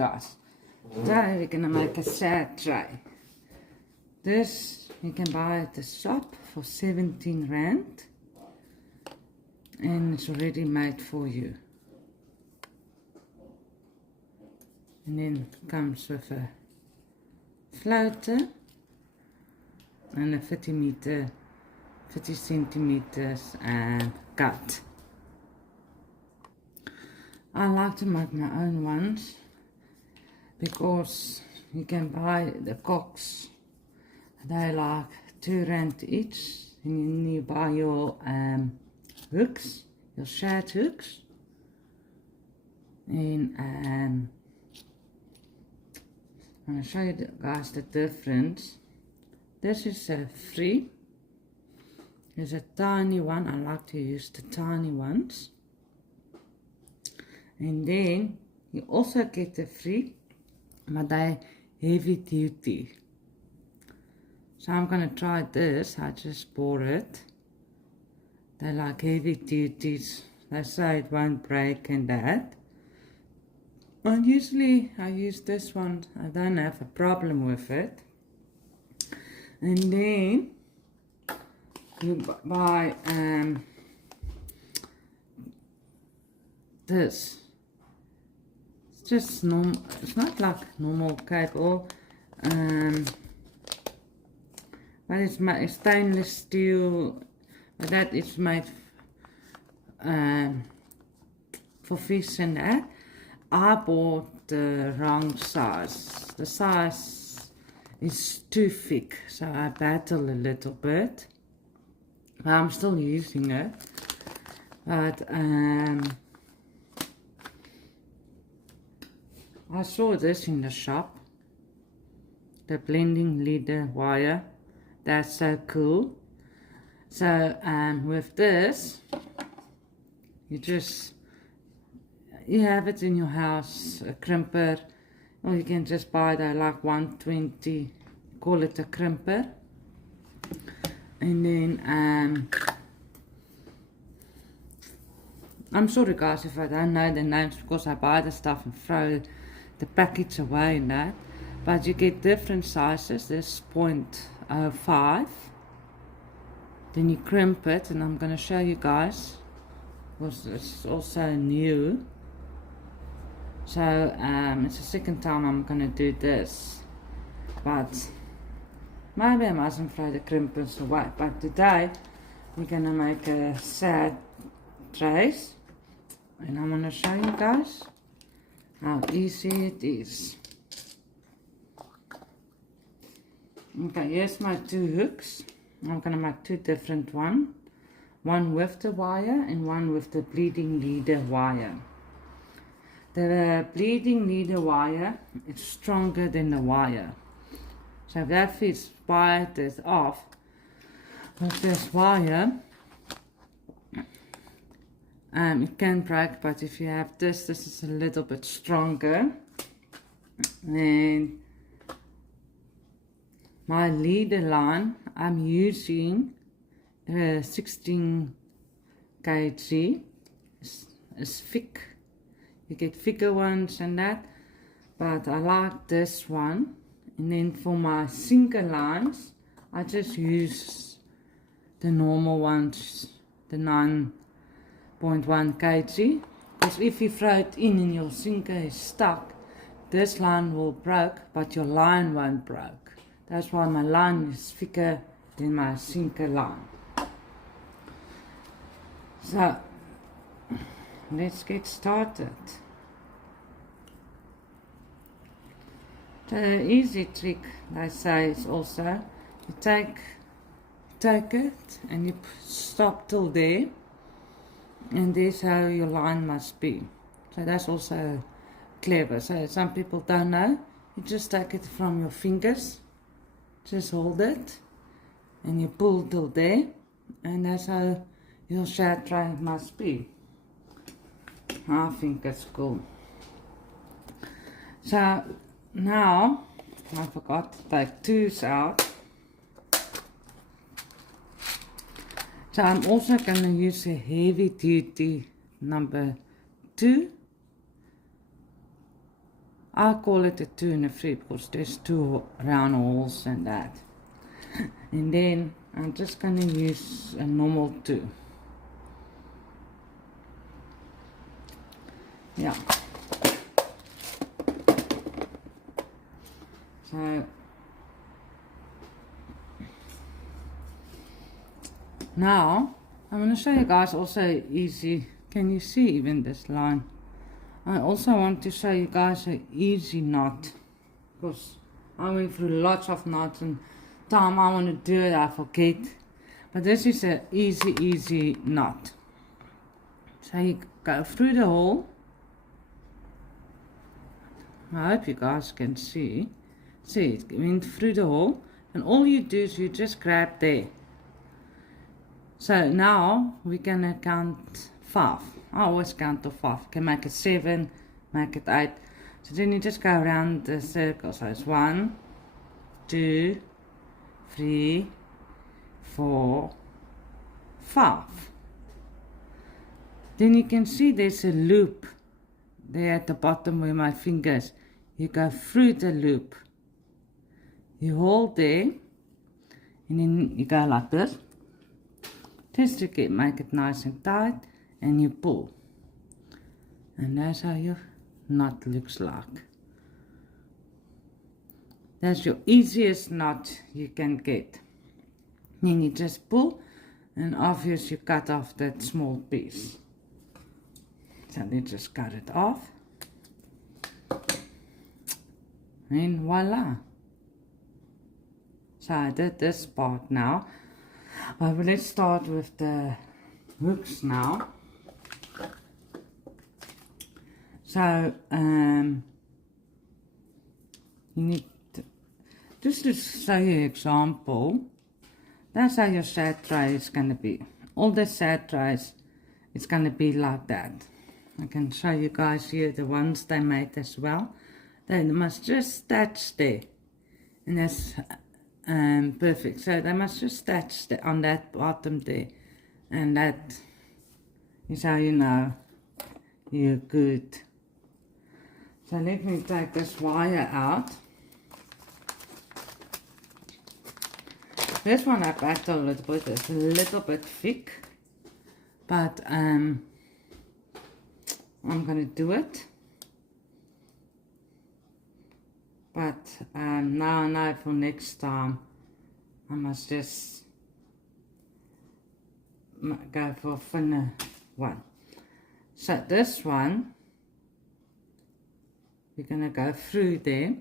guys, today we're gonna make a sad tray. This you can buy at the shop for 17 Rand and it's already made for you. And then it comes with a floater and a 50 centimeters and cut. I like to make my own ones because you can buy the cocks. They're like 2 Rand each, and then you buy your hooks, your shad hooks, and I'm going to show you guys the difference. This is a free. There's a tiny one. I like to use the tiny ones. And then you also get the free, but they're heavy duty. So I'm going to try this. I just bought it. They're like heavy duties. They say it won't break and that. But usually I use this one. I don't have a problem with it. And then you buy this. It's just normal. It's not like normal cable. But it's stainless steel. But that is made for fish and that. I bought the wrong size. The size is too thick, so I battle a little bit. But I'm still using it. But I saw this in the shop. The blending leader wire. That's so cool. So with this, you have it in your house, a crimper, or you can just buy that like 120, call it a crimper. And then I'm sorry guys if I don't know the names because I buy the stuff and throw the package away and that. But you get different sizes. This 0.05. Then you crimp it, and I'm going to show you guys because it's also new. So it's the second time I'm going to do this. But maybe I mustn't throw the crimpers away. But today we're going to make a sad trays. And I'm going to show you guys how easy it is. Okay, here's my 2 hooks. I'm going to make 2 different ones. One with the wire and one with the bleeding leader wire. The bleeding leader wire is stronger than the wire. So if that fits wide this off with this wire, it can break, but if you have this is a little bit stronger. And my leader line, I'm using 16 kg. It's thick. You get thicker ones and that, but I like this one. And then for my sinker lines, I just use the normal ones, the 9.1 kg. Because if you throw it in and your sinker is stuck, this line will break, but your line won't break. That's why my line is thicker than my sinker line. So, let's get started. The easy trick, they say, is also, you take it and you stop till there, and there's how your line must be. So that's also clever. So some people don't know, you just take it from your fingers. Just hold it and you pull till there, and that's how your shad tray must be. I think it's cool. So now I forgot to take twos out. So I'm also going to use a heavy duty number 2 I call it a 2 and a 3 because there's 2 round holes and that. And then I'm just going to use a normal 2. Yeah. So now I'm going to show you guys also easy. Can you see even this line? I also want to show you guys an easy knot, because I went through lots of knots and time I want to do it I forget, but this is an easy knot. So you go through the hole. I hope you guys can see it went through the hole, and all you do is you just grab there. So now we're gonna count 5. I always count to 5. You can make it 7, make it 8. So then you just go around the circle. So it's 1, 2, 3, 4, 5. Then you can see there's a loop there at the bottom where my fingers. You go through the loop. You hold there, and then you go like this. Just to make it nice and tight, and you pull. And that's how your knot looks like. That's your easiest knot you can get. Then you just pull, and obviously you cut off that small piece. So then just cut it off. And voila. So I did this part now. But let's start with the hooks now. So you need to, just to show you an example. That's how your sad tray is going to be. All the sad trays, it's going to be like that. I can show you guys here the ones they made as well. They must just attach there, and that's perfect. So they must just attach on that bottom there, and that is how you know you're good. So let me take this wire out. This one I battle a little bit. It's a little bit thick, but I'm gonna do it. But now I know for next time I must just go for a thinner one. So this one, we're gonna go through there,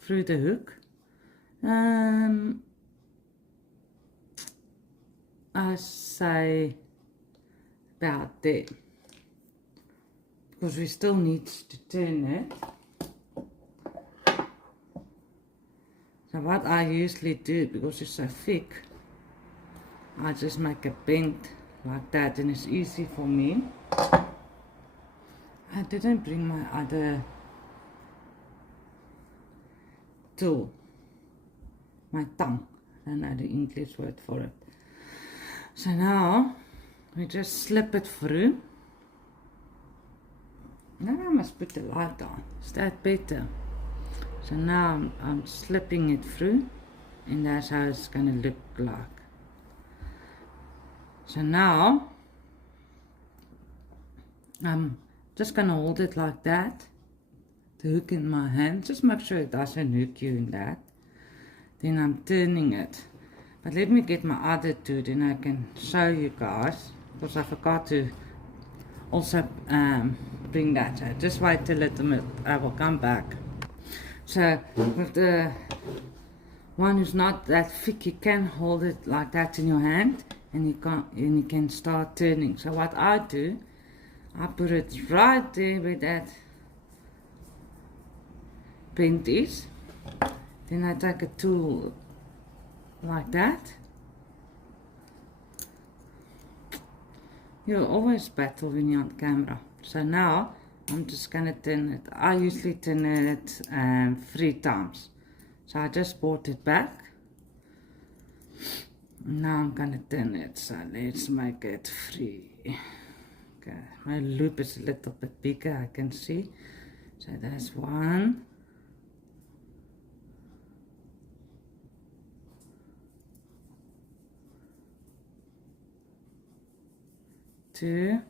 through the hook. I say about there, because we still need to turn it. So what I usually do, because it's so thick, I just make a bend like that, and it's easy for me. I didn't bring my other tool, my tongue. I don't know the English word for it. So now we just slip it through. Now I must put the light on. Is that better? So now I'm slipping it through, and that's how it's going to look like. So now I'm just going to hold it like that, the hook in my hand. Just make sure it doesn't hook you in that. Then I'm turning it. But let me get my other two, then I can show you guys, because I forgot to also bring that. So just wait a little bit, I will come back. So with the one who's not that thick, you can hold it like that in your hand, and you can start turning. So what I do, I put it right there where that bend is. Then I take a tool like that. You always battle when you're on camera. So now I'm just gonna turn it. I usually turn it 3 times. So I just brought it back. Now I'm gonna turn it. So let's make it 3. Okay, my loop is a little bit bigger, I can see. So there's 1, 2, 3.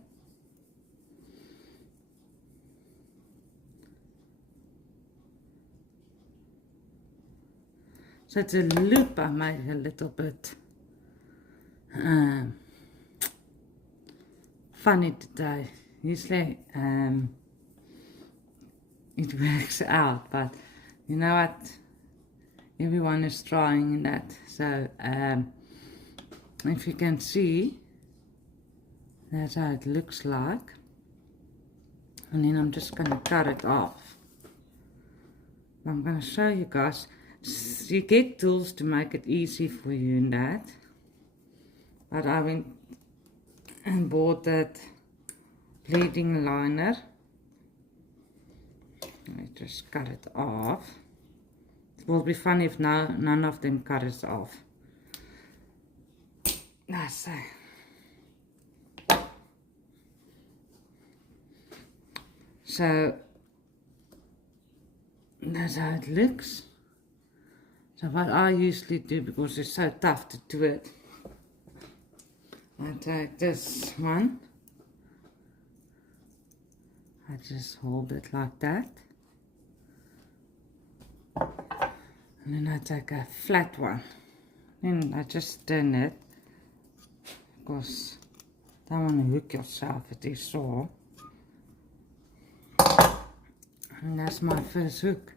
So it's a loop I made a little bit funny today. Usually it works out, but you know what? Everyone is trying that. So if you can see, that's how it looks like. And then I'm just going to cut it off. I'm going to show you guys. You get tools to make it easy for you in that. But I went and bought that bleeding liner. I just cut it off. It will be funny if now none of them cut it off. That's it. So that's how it looks. So what I usually do, because it's so tough to do it, I take this one, I just hold it like that, and then I take a flat one, then I just turn it, because you don't want to hook yourself, it is sore. And that's my first hook.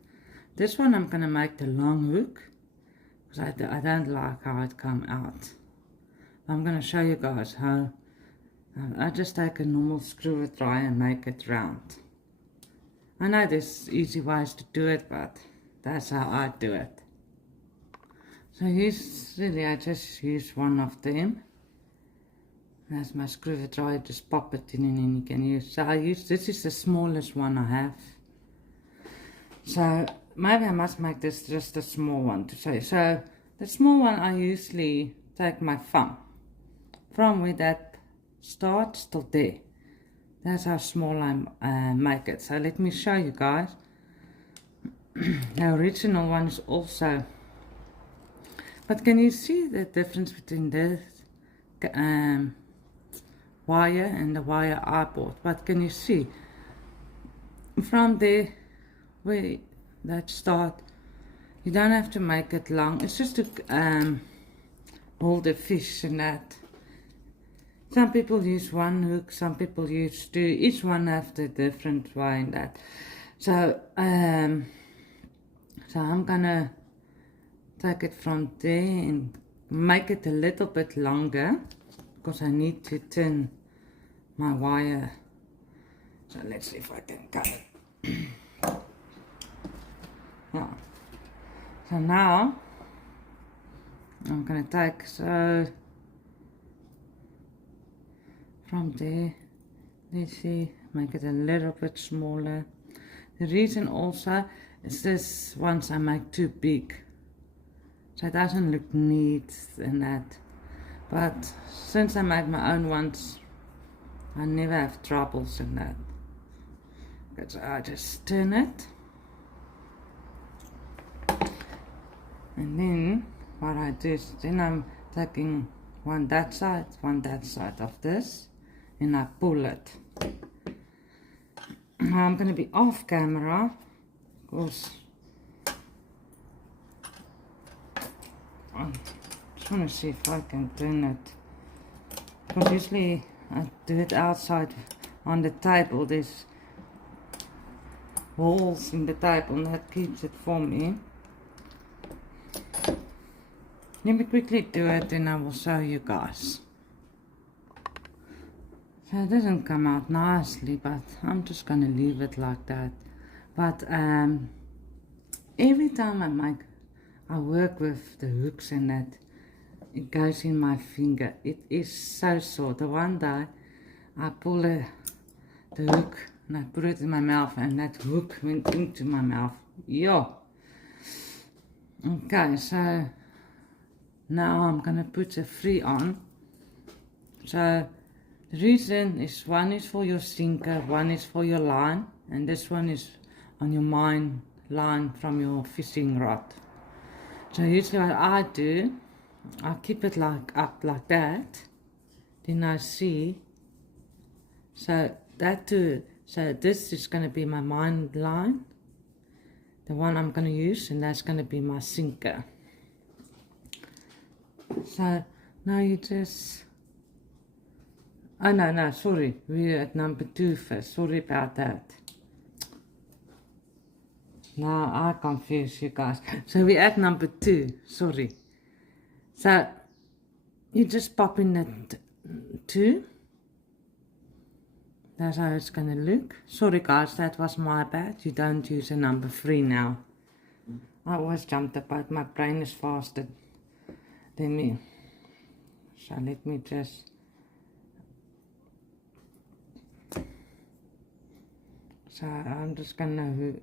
This one I'm going to make the long hook, because I don't like how it come out. I'm going to show you guys how. I just take a normal screwdriver and make it round. I know there's easy ways to do it, but that's how I do it. So I just use one of them. That's my screwdriver, just pop it in and then you can use. So this is the smallest one I have. So maybe I must make this just a small one to show you. So the small one I usually take my thumb from where that starts till there. That's how small I make it. So let me show you guys. The original one is also. But can you see the difference between this wire and the wire I bought? But can you see from there where that start, you don't have to make it long. It's just to hold the fish and that. Some people use one hook, some people use two. Each one has the different way in that. So so I'm gonna take it from there and make it a little bit longer, because I need to turn my wire. So let's see if I can cut it. Yeah. So now I'm gonna take, so from there, let's see, make it a little bit smaller. The reason also is this once I make too big, so it doesn't look neat and that. But since I make my own ones, I never have troubles in that. Because I just turn it. And then what I do is, then I'm taking one that side of this, and I pull it. Now I'm going to be off camera, because I just want to see if I can turn it. Because usually I do it outside on the table. There's holes in the table, and that keeps it for me. Let me quickly do it and I will show you guys. So it doesn't come out nicely, but I'm just going to leave it like that. But every time I work with the hooks and that, it goes in my finger. It is so sore. The one day I pull the hook and I put it in my mouth, and that hook went into my mouth. Yo. Okay, so now I'm going to put the 3 on. So the reason is, one is for your sinker, one is for your line, and this one is on your main line from your fishing rod. So usually what I do, I keep it up like that, then I see, so this is going to be my main line, the one I'm going to use, and that's going to be my sinker. So now you just, oh no, sorry, we're at number 2 first, sorry about that. Now I confuse you guys. So we're at number 2, sorry. So you just pop in that 2. That's how it's gonna look. Sorry guys, that was my bad. You don't use a number 3 now. I always jumped about, my brain is faster than me. So let me just, so I'm just gonna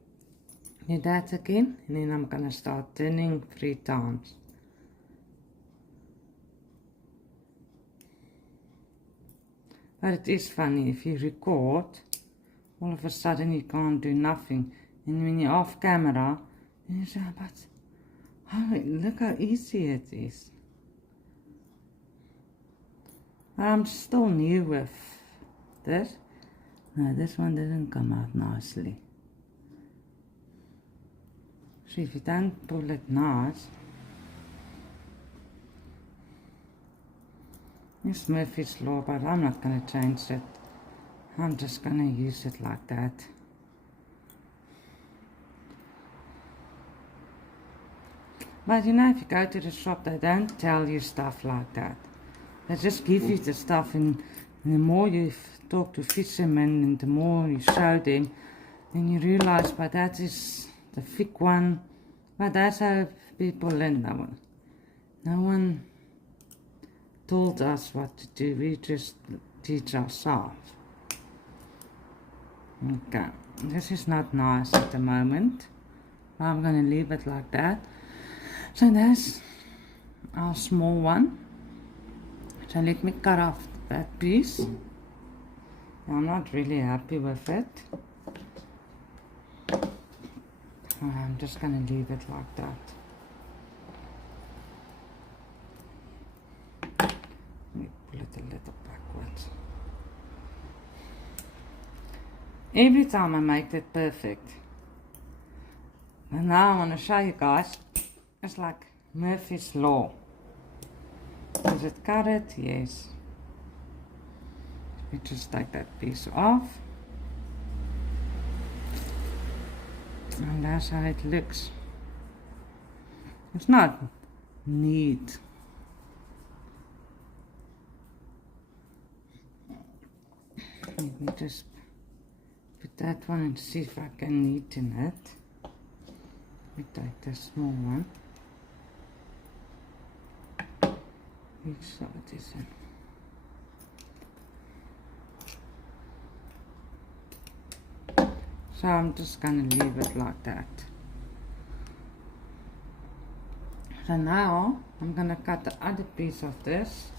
do that again, and then I'm gonna start turning 3 times. But it is funny, if you record, all of a sudden you can't do nothing. And when you're off camera, you say, but oh, look how easy it is. I'm still new with this. No, this one didn't come out nicely. So if you don't pull it nice, it's Murphy's Law, but I'm not going to change it. I'm just going to use it like that. But you know, if you go to the shop, they don't tell you stuff like that. They just give you the stuff, and the more you talk to fishermen and the more you show them, then you realize, but that is the thick one. But that's how people learn that one. No one told us what to do, we just teach ourselves. Okay, this is not nice at the moment. I'm going to leave it like that. So that's our small one. So let me cut off that piece. I'm not really happy with it. I'm just going to leave it like that. Let me pull it a little backwards. Every time I make it perfect. And now I want to show you guys, it's like Murphy's Law. Is it cut it? Yes. We just take that piece off. And that's how it looks. It's not neat. Let me just put that one and see if I can neaten it. We take the small one. Which side is it? So I'm just going to leave it like that. So now I'm going to cut the other piece of this.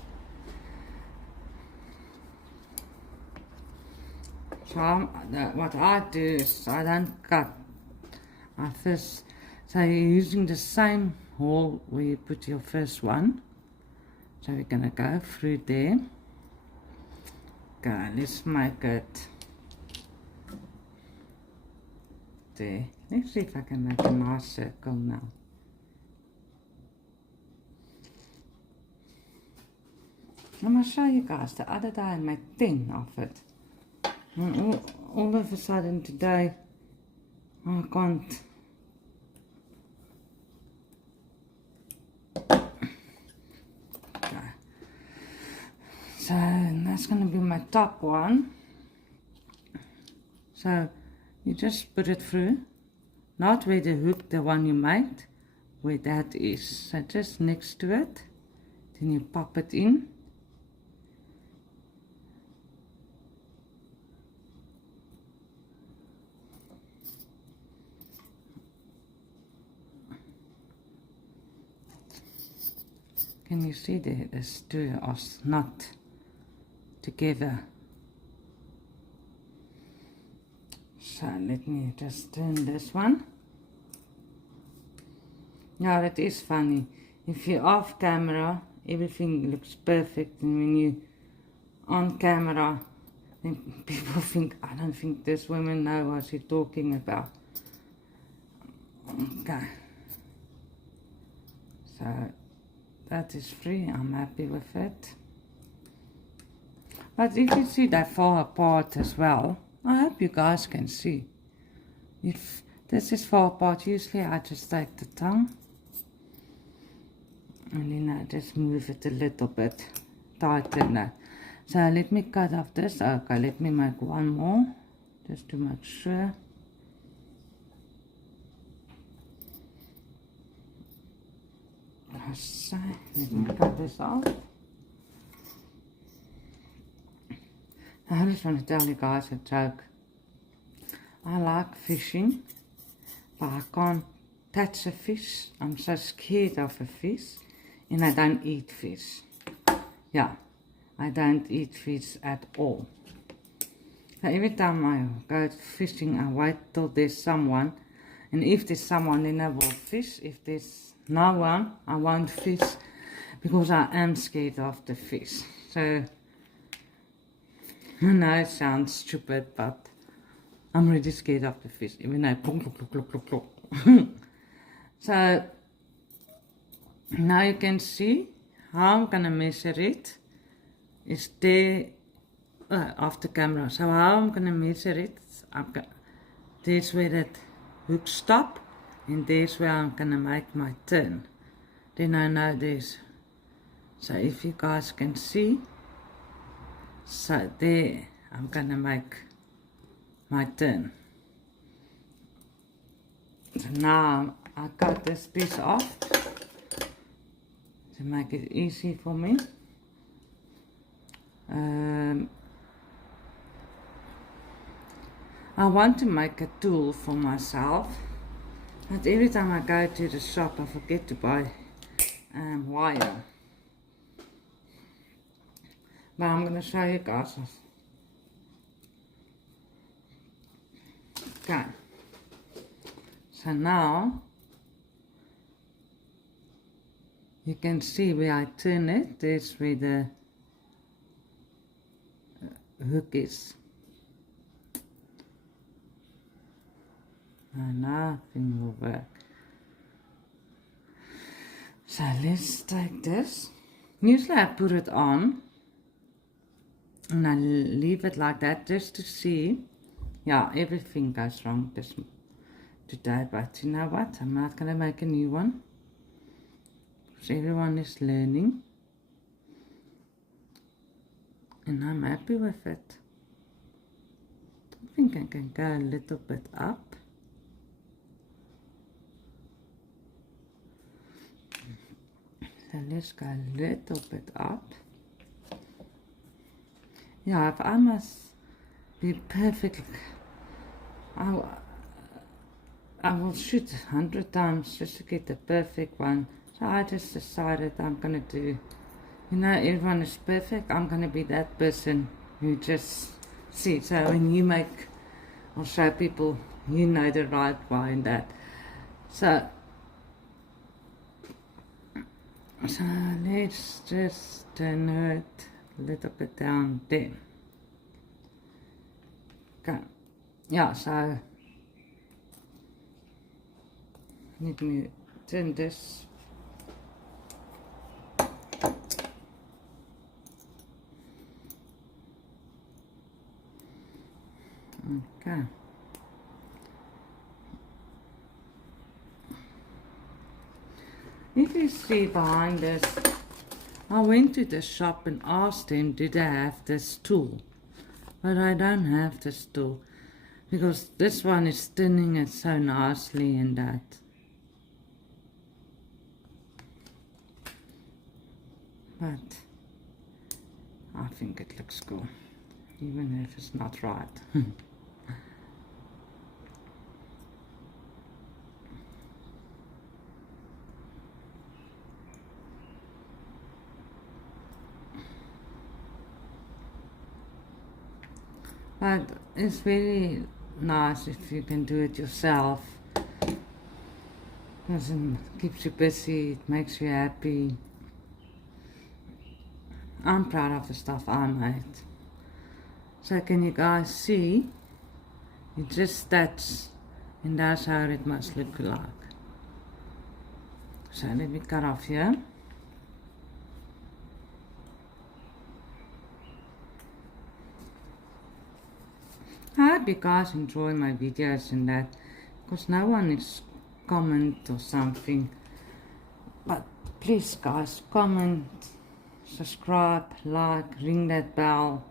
So what I do is I don't cut. I first, so you're using the same hole where you put your first one. So we're going to go through there. Okay, let's make it there. Let's see if I can make a nice circle now. I'm going to show you guys, the other day I made 10 of it. And all of a sudden today, I can't. Okay. So that's going to be my top one. So you just put it through, not where the hook, the one you made, where that is. So just next to it, then you pop it in. Can you see the two are not together? So let me just turn this one. Now it is funny. If you're off camera, everything looks perfect, and when you on camera, then people think, I don't think this woman knows what she's talking about. Okay. So that is free. I'm happy with it. But if you see that far apart as well, I hope you guys can see. If this is far apart, usually I just take the tongue and then I just move it a little bit tighter now. So let me cut off this. Okay, let me make one more just to make sure. So let me cut this off. I just want to tell you guys a joke. I like fishing, but I can't touch a fish. I'm so scared of a fish, and I don't eat fish. Yeah, I don't eat fish at all. So every time I go fishing, I wait till there's someone, and if there's someone, then I will fish. If there's no one, I won't fish, because I am scared of the fish. So I know it sounds stupid, but I'm really scared of the fish, even though plonk. So now you can see how I'm gonna measure it. It's there off the camera. So how I'm gonna measure it? There's where that hook stop, and there's where I'm gonna make my turn. Then I know there's. So if you guys can see. So there, I'm gonna make my turn. So now I cut this piece off to make it easy for me. I want to make a tool for myself, but every time I go to the shop I forget to buy wire. But I'm going to show you guys. Okay. So now you can see where I turn it. There's where the hook is. And nothing will work. So let's take this. Usually I put it on. And I leave it like that just to see. Yeah, everything goes wrong today, but you know what? I'm not going to make a new one, because everyone is learning. And I'm happy with it. I think I can go a little bit up. So let's go a little bit up. Yeah, if I must be perfect, I will shoot 100 times just to get the perfect one. So I just decided I'm going to do, you know, everyone is perfect. I'm going to be that person who just see. So when you make or show people, you know the right way in that. So let's just turn it a little bit down there. Okay. Yeah, so let me turn this. Okay. If you see behind this, I went to the shop and asked them, do they have this tool? But I don't have this tool, because this one is turning it so nicely in that. But I think it looks cool, even if it's not right. But it's very nice if you can do it yourself. Because it keeps you busy, it makes you happy. I'm proud of the stuff I made. So can you guys see? It just starts, and that's how it must look like. So let me cut off here. I hope you guys enjoy my videos and that, because no one is comment or something. But please guys, comment, subscribe, like, ring that bell.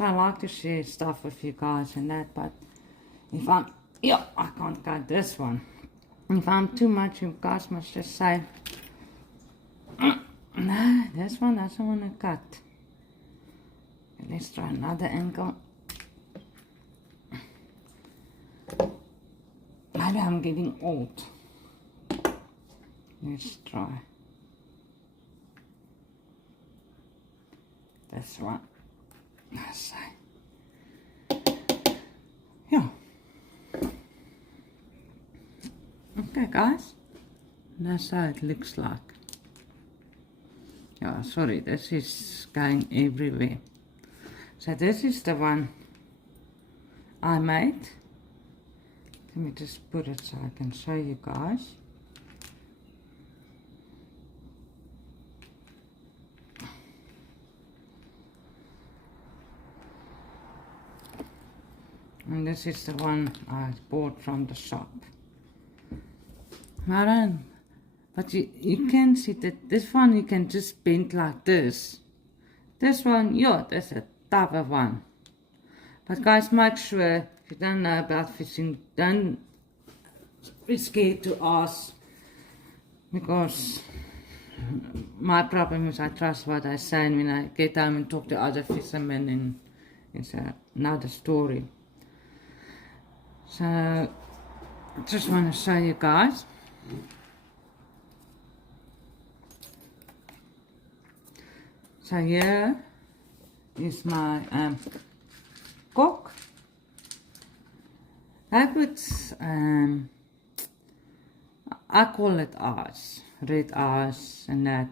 I like to share stuff with you guys and that, but if I can't cut this one. If I'm too much, you guys must just say, no, this one doesn't want to cut. Okay, let's try another angle. Maybe I'm getting old. Let's try this one. Let's see. Yeah. Okay, guys. That's how it looks like. Yeah, sorry, this is going everywhere. So this is the one I made. Let me just put it so I can show you guys. And this is the one I bought from the shop. But you can see that this one you can just bend like this. This one, yeah, that's a type of one. But guys, make sure, if you don't know about fishing, don't be scared to ask. Because my problem is I trust what I say, and when I get home and talk to other fishermen, and it's another story. So, I just want to show you guys. So here is my cock. I put, I call it eyes, red eyes and that.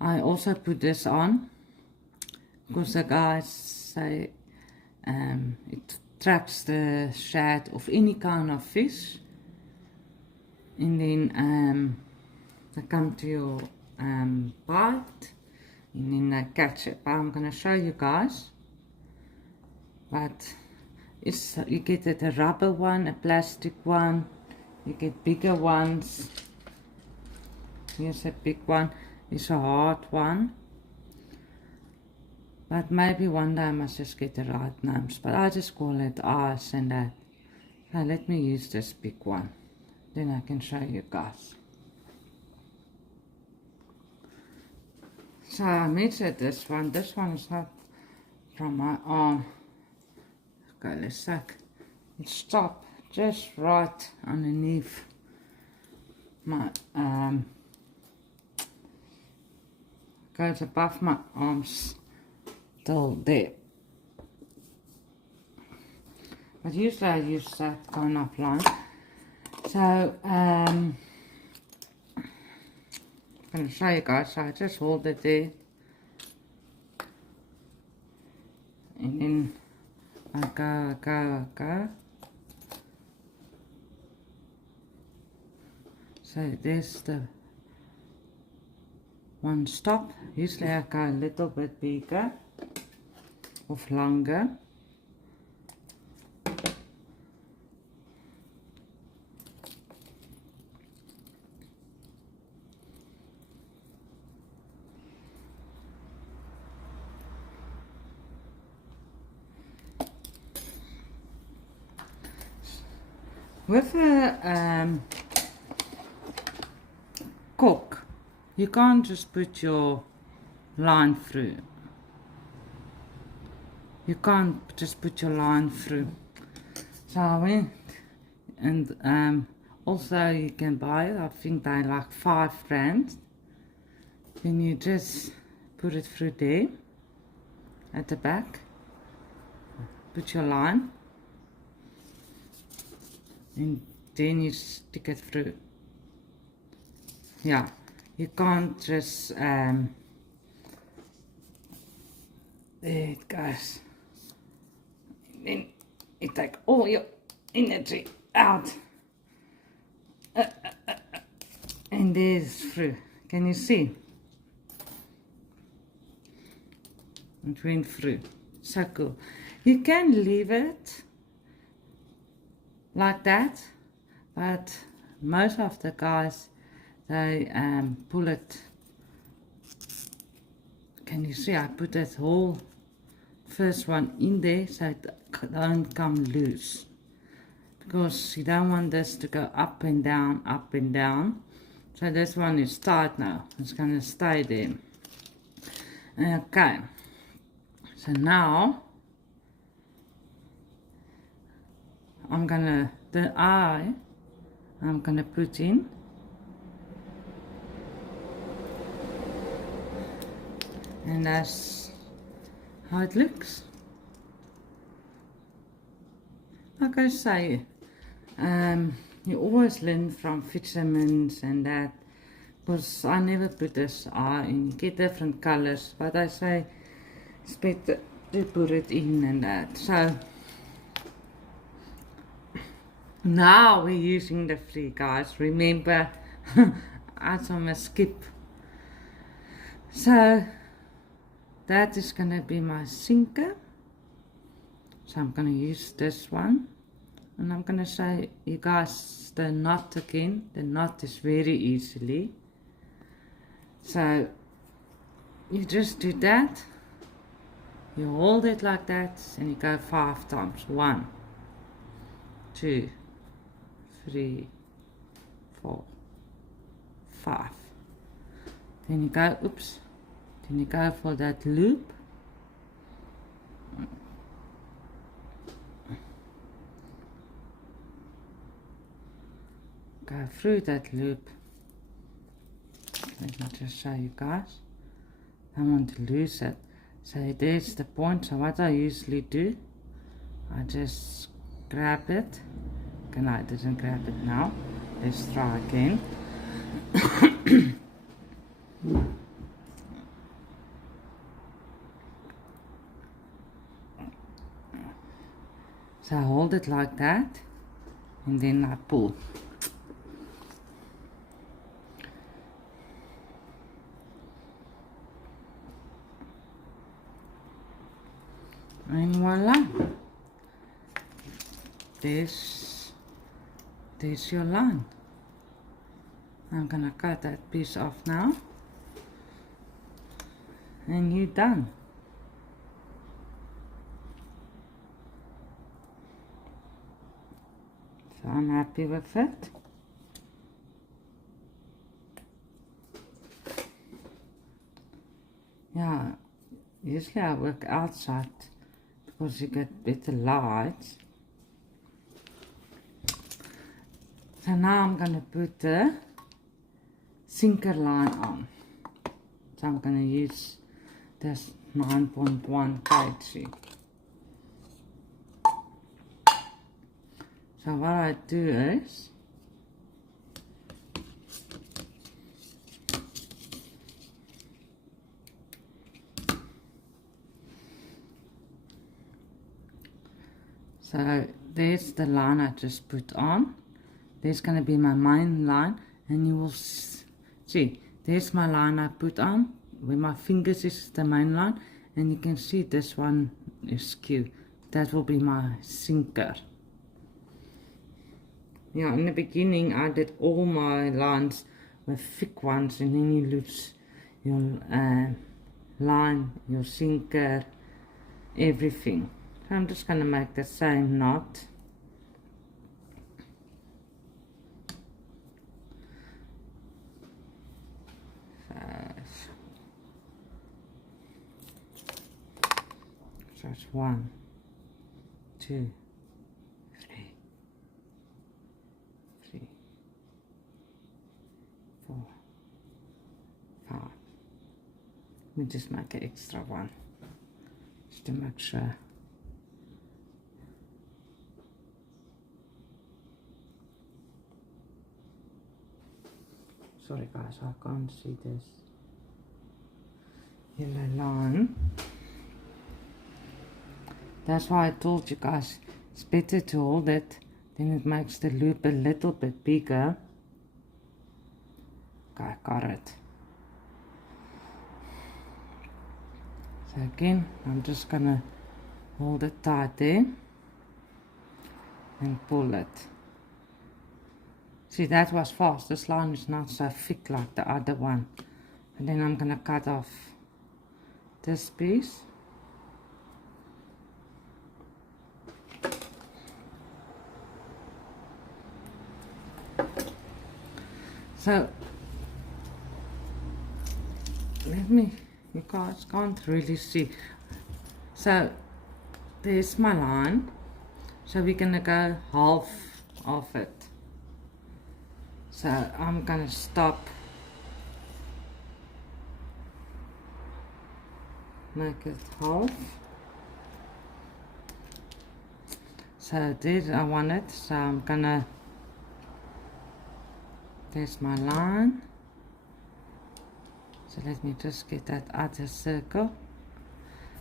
I also put this on because the guys say it traps the shad of any kind of fish, and then they come to your bite, and then they catch it. But I'm gonna show you guys. But you get a rubber one, a plastic one, you get bigger ones. Here's a big one, it's a hard one. But maybe one day I must just get the right names. But I just call it eyes and that. Now let me use this big one. Then I can show you guys. So I measured this one. This one is not from my arm. Okay, let's see. It stopped just right underneath my goes above my arms till there. But usually I use that kind of line. So I'm going to show you guys. So I just hold it there, and then I go. So there's the one stop. Usually I go a little bit bigger or longer. With a cork, you can't just put your line through. You can't just put your line through. So I went, and also you can buy it, I think they're like £5. Then you just put it through there, at the back. Put your line, and then you stick it through. Yeah, you can't just there it goes. And then you take all your energy out, and there's through. Can you see? It went through. So cool. You can leave it like that, but most of the guys, they pull it. Can you see? I put that whole first one in there so it don't come loose, because you don't want this to go up and down, up and down. So this one is tight now. It's gonna stay there. Okay. So now I'm gonna I'm gonna put in, and that's how it looks. Like I say, you always learn from Fitzaermans and that, because I never put this eye in. You get different colors, but I say it's better to put it in and that. So now we're using the free, guys. Remember, I must skip. So that is gonna be my sinker. So I'm gonna use this one, and I'm gonna show you guys the knot again. The knot is very easily. So you just do that. You hold it like that, and you go 5 times. 1, 2, 3, 4, 5. Then you go, oops. Then you go for that loop. Go through that loop. Let me just show you guys. I don't want to lose it. So there's the point. So what I usually do, I just grab it. Okay, no, it doesn't grab it now. Let's try again. So I hold it like that, and then I pull. And voila, there's your line. I'm gonna cut that piece off now, and you're done. So I'm happy with it. Yeah, usually I work outside because you get better light. So now I'm going to put the sinker line on. So I'm going to use this 9.1 kg. So what I do is, so there's the line I just put on. There's going to be my main line, and you will see, there's my line I put on, where my fingers is the main line, and you can see this one is skewed. That will be my sinker. Yeah, in the beginning I did all my lines with thick ones, and then you lose your line, your sinker, everything. So I'm just going to make the same knot. So it's 1, 2, 3, 4, 5. Let me just make an extra one. to make sure. Sorry guys, I can't see this yellow line. That's why I told you guys it's better to hold it, then it makes the loop a little bit bigger. Okay, got it. So again, I'm just gonna hold it tight there and pull it. See, that was fast. This line is not so thick like the other one. And then I'm gonna cut off this piece. So you guys can't really see. So there's my line. So we're gonna go half of it. So I'm gonna stop, make it half. So there I want it. So I'm gonna, there's my line. So let me just get that other circle.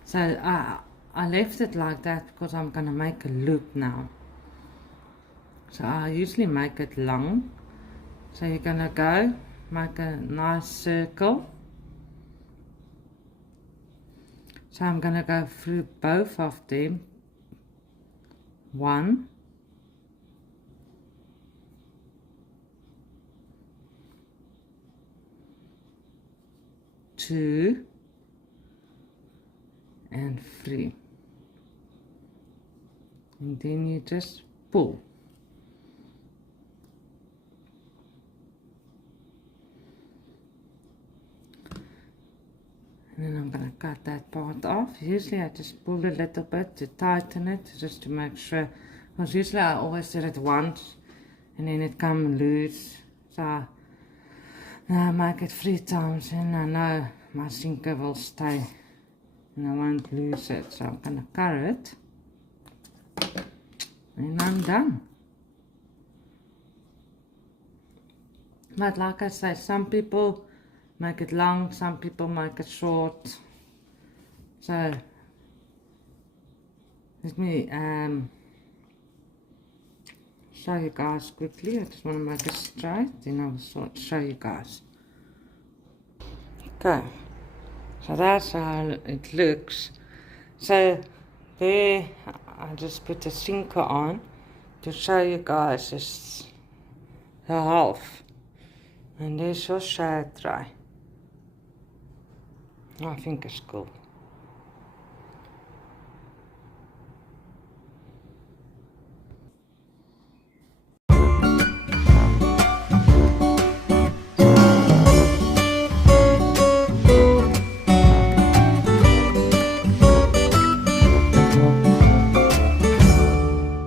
So I left it like that because I'm gonna make a loop now. So I usually make it long. So you're gonna go make a nice circle. So I'm gonna go through both of them. 1, 2, and 3. And then you just pull. And then I'm going to cut that part off. Usually I just pull a little bit to tighten it, just to make sure. Because usually I always do it once and then it comes loose. So now I make it 3 times and I know my sinker will stay and I won't lose it. So I'm going to cut it and I'm done. But like I say, some people make it long, some people make it short. So let me show you guys quickly. I just want to make it straight, then I will show you guys. Okay, so that's how it looks. So there I just put the sinker on to show you guys this the half. And there's your shade tray. I think it's cool.